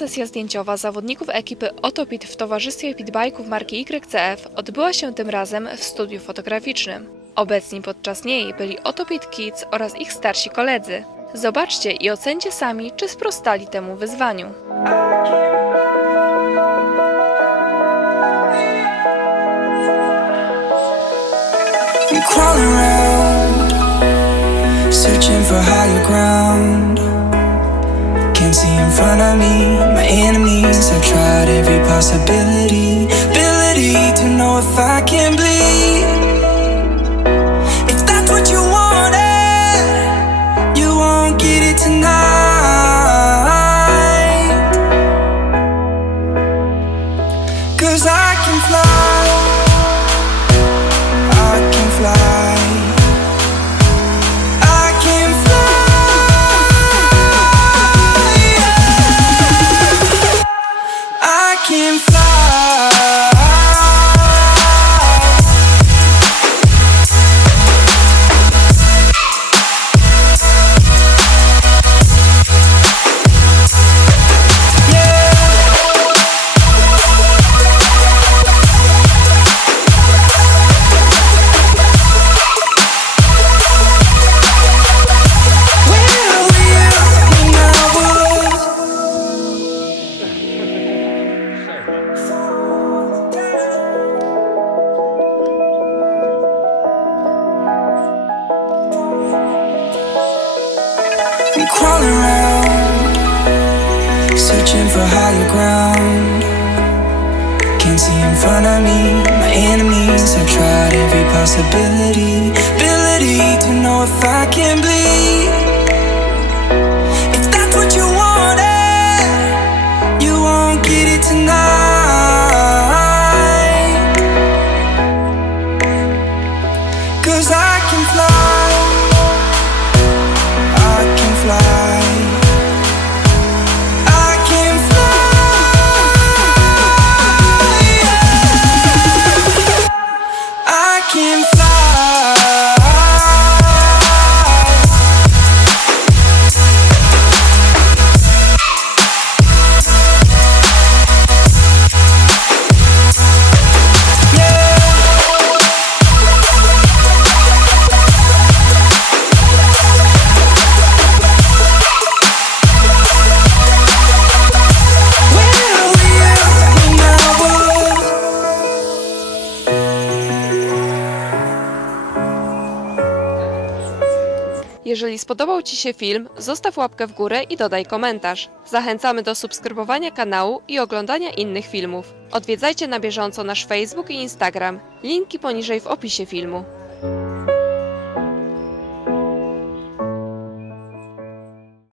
sesja zdjęciowa zawodników ekipy Otopit w towarzystwie Pit Bike'ów marki YCF odbyła się tym razem w studiu fotograficznym. Obecni podczas niej byli Otopit Kids oraz ich starsi koledzy. Zobaczcie i ocencie sami, czy sprostali temu wyzwaniu. Searching for higher ground. Can't see in front of me, my enemies. I've tried every possibility, ability to know if I can bleed. If that's what you wanted, you won't get it tonight. 'Cause I can fly, I can fly. I'm crawling around, searching for higher ground. Can't see in front of me, my enemies. I've tried every possibility, ability to know if I can bleed. If that's what you wanted, you won't get it tonight. 'Cause I can fly, I can fly, I can fly, I can fly. Jeżeli spodobał Ci się film, zostaw łapkę w górę i dodaj komentarz. Zachęcamy do subskrybowania kanału i oglądania innych filmów. Odwiedzajcie na bieżąco nasz Facebook i Instagram. Linki poniżej w opisie filmu.